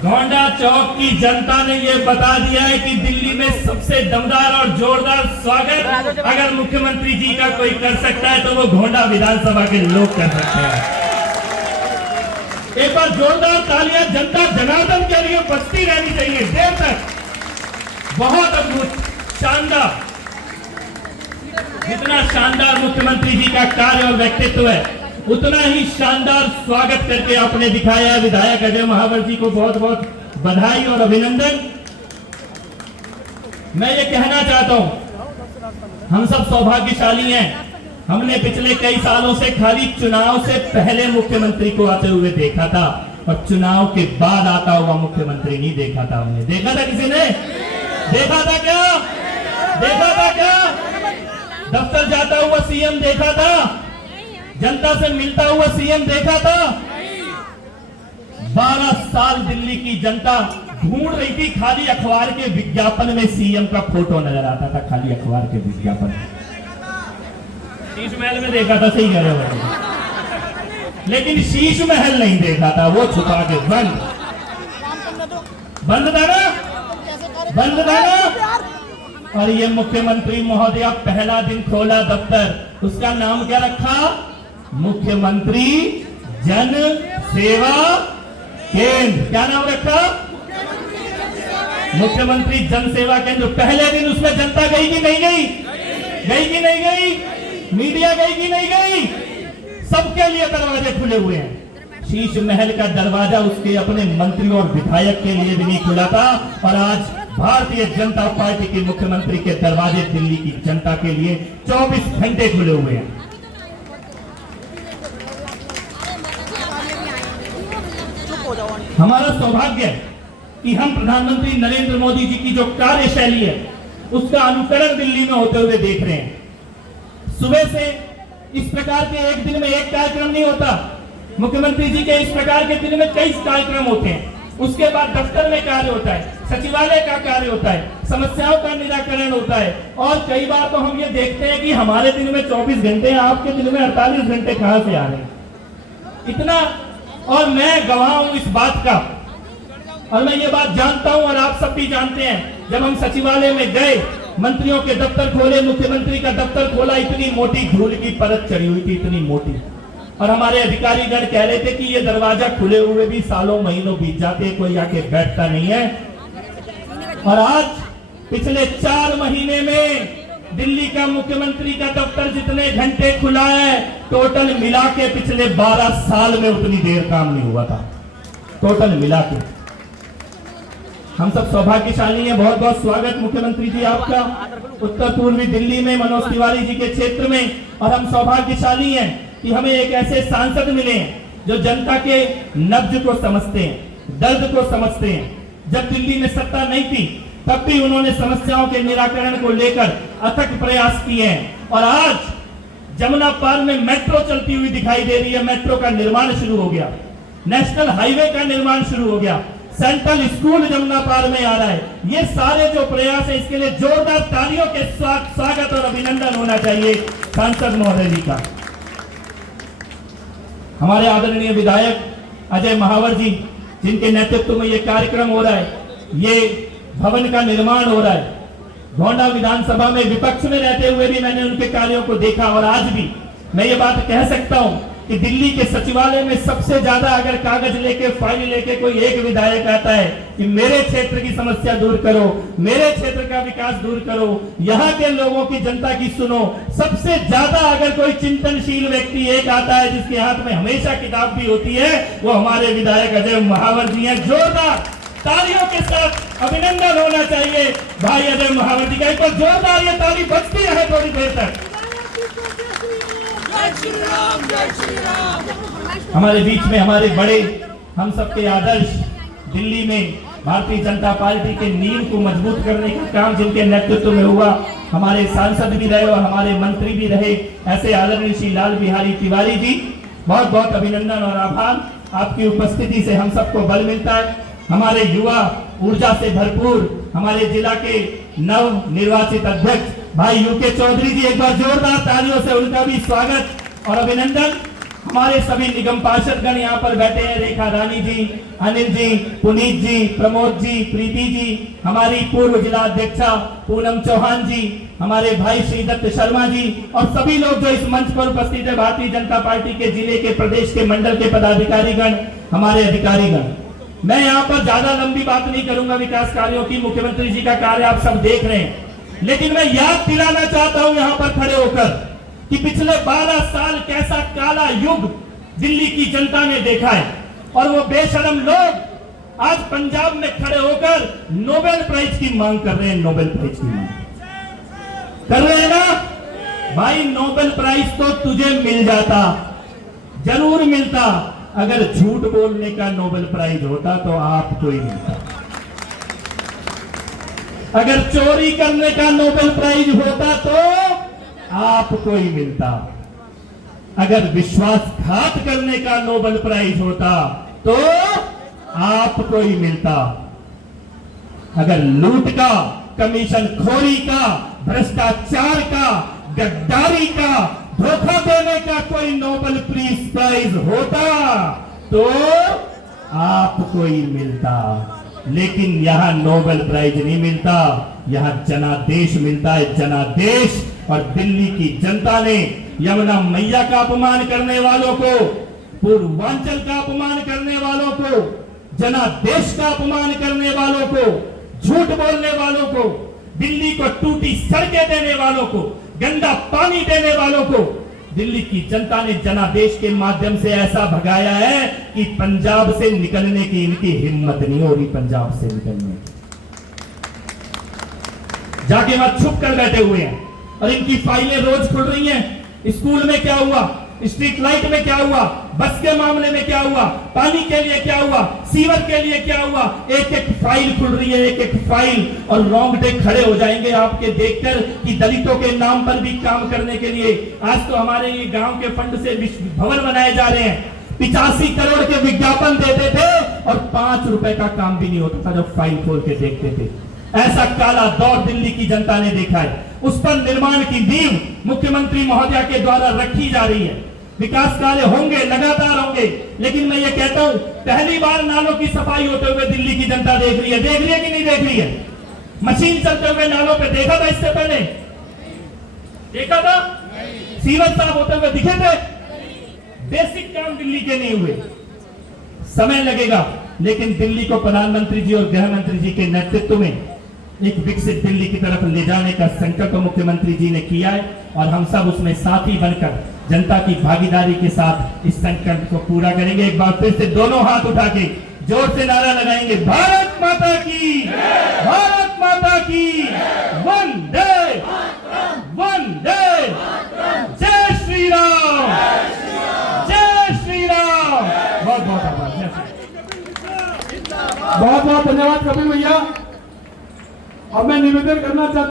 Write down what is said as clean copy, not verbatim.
गोंडा चौक की जनता ने ये बता दिया है कि दिल्ली में सबसे दमदार और जोरदार स्वागत अगर मुख्यमंत्री जी का कोई कर सकता है तो वो गोंडा विधानसभा के लोग कर सकते हैं। एक बार जोरदार तालियां जनता जनार्दन के लिए बजती रहनी चाहिए देर तक। बहुत अद्भुत, शानदार, जितना शानदार मुख्यमंत्री जी का कार्य और व्यक्तित्व है उतना ही शानदार स्वागत करके आपने दिखाया है। विधायक अजय महावर जी को बहुत बहुत बधाई और अभिनंदन। मैं ये कहना चाहता हूं, हम सब सौभाग्यशाली हैं। हमने पिछले कई सालों से खाली चुनाव से पहले मुख्यमंत्री को आते हुए देखा था और चुनाव के बाद आता हुआ मुख्यमंत्री नहीं देखा था। हमने देखा था, किसी ने देखा था क्या? देखा था क्या? दफ्तर जाता हुआ सीएम देखा था? जनता से मिलता हुआ सीएम देखा था? 12 साल दिल्ली की जनता ढूंढ रही थी, खाली अखबार के विज्ञापन में सीएम का फोटो नजर आता था, खाली अखबार के विज्ञापन। शीश महल में देखा था, सही कह रहे हो, लेकिन शीश महल नहीं देखा था, वो छुपा के बंद था ना, बंद था ना। और ये मुख्यमंत्री महोदय पहला दिन खोला दफ्तर, उसका नाम क्या रखा? मुख्यमंत्री जन सेवा केंद्र। क्या नाम रखा? मुख्यमंत्री जन सेवा केंद्र। पहले दिन उसमें जनता गई कि नहीं गई? गई कि नहीं गई? मीडिया गई कि नहीं गई? सबके लिए दरवाजे खुले हुए हैं। शीश महल का दरवाजा उसके अपने मंत्री और विधायक के लिए भी नहीं खुला था, और आज भारतीय जनता पार्टी के मुख्यमंत्री के दरवाजे दिल्ली की जनता के लिए 24 घंटे खुले हुए हैं। हमारा सौभाग्य है कि हम प्रधानमंत्री नरेंद्र मोदी जी की जो कार्यशैली है उसका अनुकरण दिल्ली में होते हुए देख रहे हैं। सुबह से इस प्रकार के एक दिन में एक कार्यक्रम नहीं होता, मुख्यमंत्री जी के इस प्रकार के दिन में कई कार्यक्रम होते हैं। उसके बाद दफ्तर में कार्य होता है, सचिवालय का कार्य होता है, समस्याओं का निराकरण होता है, और कई बार तो हम ये देखते हैं कि हमारे दिन में 24 घंटे, आपके दिन में 48 घंटे कहां से आ रहे हैं इतना। और मैं गवाह हूं इस बात का, और मैं ये बात जानता हूं और आप सब भी जानते हैं। जब हम सचिवालय में गए, मंत्रियों के दफ्तर खोले, मुख्यमंत्री का दफ्तर खोला, इतनी मोटी धूल की परत चढ़ी हुई थी, इतनी मोटी, और हमारे अधिकारीगण कह रहे थे कि ये दरवाजा खुले हुए भी सालों महीनों बीत जाते, कोई आके बैठता नहीं है। और आज पिछले 4 महीने में दिल्ली का मुख्यमंत्री का दफ्तर जितने घंटे खुला है, टोटल मिला के पिछले 12 साल में उतनी देर काम नहीं हुआ था, टोटल मिला के। हम सब सौभाग्यशाली हैं। बहुत बहुत स्वागत मुख्यमंत्री जी आपका उत्तर पूर्वी दिल्ली में, मनोज तिवारी जी के क्षेत्र में। और हम सौभाग्यशाली हैं कि हमें एक ऐसे सांसद मिले हैं जो जनता के नब्ज को समझते हैं, दर्द को समझते हैं। जब दिल्ली में सत्ता नहीं थी तब भी उन्होंने समस्याओं के निराकरण को लेकर अथक प्रयास किए हैं। और आज जमुना पार में मेट्रो चलती हुई दिखाई दे रही है, मेट्रो का निर्माण शुरू हो गया, नेशनल हाईवे का निर्माण शुरू हो गया, सेंट्रल स्कूल जमुना पार में आ रहा है। ये सारे जो प्रयास है, इसके लिए जोरदार तालियों के साथ स्वागत और अभिनंदन होना चाहिए सांसद महोदय जी का। हमारे आदरणीय विधायक अजय महावर जी, जिनके नेतृत्व में ये कार्यक्रम हो रहा है, ये भवन का निर्माण हो रहा है। गोंडा विधानसभा में विपक्ष में रहते हुए भी मैंने उनके कार्यों को देखा, और आज भी मैं ये बात कह सकता हूं कि दिल्ली के सचिवालय में सबसे ज्यादा अगर कागज लेके, फाइल लेके कोई एक विधायक आता है कि मेरे क्षेत्र की समस्या दूर करो, मेरे क्षेत्र का विकास दूर करो, यहाँ के लोगों की, जनता की सुनो, सबसे ज्यादा अगर कोई चिंतनशील व्यक्ति एक आता है जिसके हाथ में हमेशा किताब भी होती है, वो हमारे विधायक अजय महावर जी हैं। जोरदार तालियों के साथ अभिनंदन होना चाहिए भाई अजय महावर जी का। एक बार जोरदार ये ताली बजती रहे थोड़ी देर तक। जय श्री राम, जय श्री राम। हमारे बीच में हमारे बड़े, हम सबके आदर्श, दिल्ली में भारतीय जनता पार्टी के नींव को मजबूत करने का काम जिनके नेतृत्व में हुआ, हमारे सांसद भी रहे और हमारे मंत्री भी रहे, ऐसे आदरणीय श्री लाल बिहारी तिवारी जी, बहुत बहुत अभिनंदन और आभार। आपकी उपस्थिति से हम सबको बल मिलता है। हमारे युवा ऊर्जा से भरपूर हमारे जिला के नव निर्वाचित अध्यक्ष भाई यूके चौधरी जी, एक बार जोरदार तालियों से उनका भी स्वागत और अभिनंदन। हमारे सभी निगम पार्षदगण यहाँ पर बैठे हैं, रेखा रानी जी, अनिल जी, पुनीत जी, प्रमोद जी, प्रीति जी, हमारी पूर्व जिला अध्यक्षा पूनम चौहान जी, हमारे भाई श्री दत्त शर्मा जी और सभी लोग जो इस मंच पर उपस्थित है, भारतीय जनता पार्टी के जिले के, प्रदेश के, मंडल के पदाधिकारीगण, हमारे अधिकारीगण। मैं यहाँ पर ज्यादा लंबी बात नहीं करूंगा विकास कार्यों की, मुख्यमंत्री जी का कार्य आप सब देख रहे हैं, लेकिन मैं याद दिलाना चाहता हूं यहाँ पर खड़े होकर कि पिछले 12 साल कैसा काला युग दिल्ली की जनता ने देखा है और वो बेशरम लोग आज पंजाब में खड़े होकर नोबेल प्राइज की मांग कर रहे हैं। नोबेल प्राइज की मांग कर रहे हैं ना भाई, नोबेल प्राइज तो तुझे मिल जाता, जरूर मिलता, अगर झूठ बोलने का नोबेल प्राइज होता तो आपको ही मिलता, अगर चोरी करने का नोबेल प्राइज होता तो आपको ही मिलता, अगर विश्वासघात करने का नोबेल प्राइज होता तो आपको ही मिलता, अगर लूट का, कमीशन खोरी का, भ्रष्टाचार का, गद्दारी का, धोखा देने का कोई नोबेल प्राइज होता तो आपको ही मिलता। लेकिन यहां नोबेल प्राइज नहीं मिलता, यहां जनादेश मिलता है, जनादेश। और दिल्ली की जनता ने यमुना मैया का अपमान करने वालों को, पूर्वांचल का अपमान करने वालों को, जनादेश का अपमान करने वालों को, झूठ बोलने वालों को, दिल्ली को टूटी सड़कें देने वालों को, गंदा पानी देने वालों को दिल्ली की जनता ने जनादेश के माध्यम से ऐसा भगाया है कि पंजाब से निकलने की इनकी हिम्मत नहीं हो रही। पंजाब से निकलने जाके वहां छुप कर बैठे हुए हैं और इनकी फाइलें रोज खुल रही हैं। स्कूल में क्या हुआ, स्ट्रीट लाइट में क्या हुआ, बस के मामले में क्या हुआ, पानी के लिए क्या हुआ, सीवर के लिए क्या हुआ, एक एक फाइल खुल रही है, एक एक फाइल। और रोंगटे खड़े हो जाएंगे आपके देखकर कि दलितों के नाम पर भी काम करने के लिए आज तो हमारे ये गांव के फंड से भवन बनाए जा रहे हैं। 85 करोड़ के विज्ञापन देते थे और 5 रुपए का काम भी नहीं होता था जब फाइल खोल के देखते थे। ऐसा काला दौर दिल्ली की जनता ने देखा है। उस पर निर्माण की नींव मुख्यमंत्री महोदया के द्वारा रखी जा रही है। विकास कार्य होंगे, लगातार होंगे, लेकिन मैं ये कहता हूं पहली बार नालों की सफाई होते हुए दिल्ली की जनता देख रही है कि नहीं देख रही है? मशीन चलते हुए नालों पे देखा था इससे पहले? देखा था? सीवर साफ होते हुए दिखे थे? बेसिक काम दिल्ली के नहीं हुए। समय लगेगा, लेकिन दिल्ली को प्रधानमंत्री जी और गृह मंत्री जी के नेतृत्व में एक विकसित दिल्ली की तरफ ले जाने का संकल्प मुख्यमंत्री जी ने किया है और हम सब उसमें साथी बनकर जनता की भागीदारी के साथ इस संकल्प को पूरा करेंगे। एक बार फिर से दोनों हाथ उठा के जोर से नारा लगाएंगे, भारत माता की, भारत माता की, वंदे वंदे, जय श्री राम, जय श्री राम। बहुत बहुत आभार, बहुत बहुत धन्यवाद कपिल भैया। अब मैं निवेदन करना चाहता